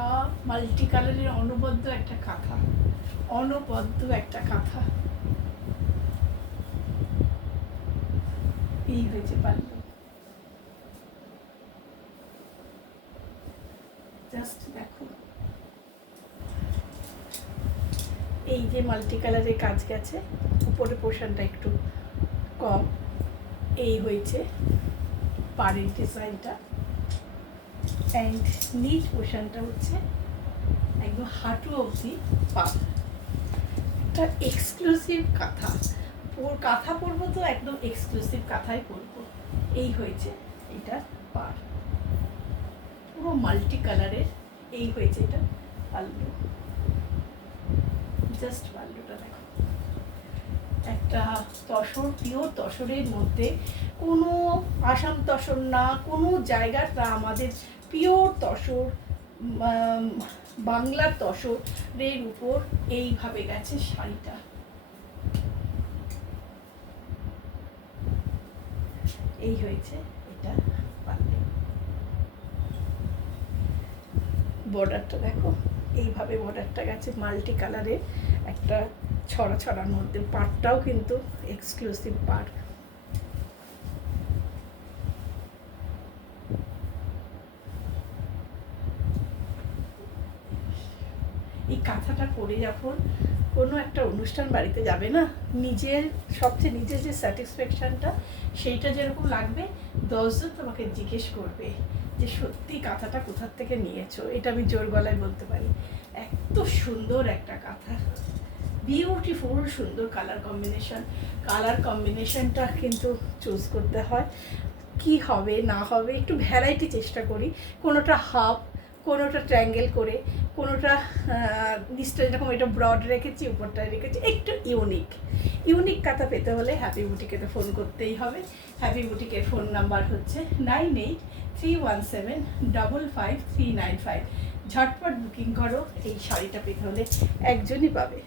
একটা মাল্টি কালারের অনবদ্য একটা কাঁথা, অনবদ্য একটা কাঁথা। এই হয়েছে পাল্লু। জাস্ট দেখো, এই যে মাল্টি কালারের কাজ গেছে, উপরে পোর্শনটা একটু কম। এই হয়েছে পাড়ের ডিজাইনটা, অ্যান্ড নিচ পোর্শনটা হচ্ছে একদম হাঁটু অবধি পাড়। একটা এক্সক্লুসিভ কাঁথা, কাঁথা পরবো তো একদম এক্সক্লুসিভ কাঁথাই পরবো। এই হয়েছে এটা পাড়, পুরো মাল্টি কালারের। এই হয়েছে এটা পাল্লু। জাস্ট পাল্লুটা দেখো, একটা তসর, পিওর তসরের মধ্যে, কোনো আসাম তসর না, কোনো জায়গার না, আমাদের পিওর তসর, বাংলার তসরের উপর এইভাবে গেছে শাড়িটা। এই হয়েছে এটা পাল্লু। বর্ডারটা দেখো, এইভাবে বর্ডারটা গেছে মাল্টি কালারের, একটা ছড়া ছড়ার মধ্যে। পাড়টাও কিন্তু এক্সক্লুসিভ পাড়। এই কাঁথাটা পরে যখন কোনো একটা অনুষ্ঠান বাড়িতে যাবে না, নিজের সবচেয়ে নিজের যে স্যাটিসফ্যাকশানটা, সেইটা যেরকম লাগবে, 10 জন তোমাকে জিজ্ঞেস করবে যে সত্যি কাঁথাটা কোথার থেকে নিয়েছো। এটা আমি জোর গলায় বলতে পারি। এত সুন্দর একটা কাঁথা, বিউটিফুল, সুন্দর কালার কম্বিনেশন। কালার কম্বিনেশনটা কিন্তু চুজ করতে হয়, কি হবে না হবে একটু ভ্যারাইটি চেষ্টা করি। কোনোটা হাফ, কোনোটা ট্রায়াঙ্গেল করে, কোনোটা নিচটা যেরকম এটা ব্রড রেখেছি, উপরটায় রেখেছি, একটু ইউনিক কাঁথা পেতে হলে হ্যাপি বুটিকেতে ফোন করতেই হবে। হ্যাপি বুটিকের ফোন নাম্বার হচ্ছে 9831755395। ঝটপট বুকিং করো, এই শাড়িটা পেতে হলে একজনই পাবে।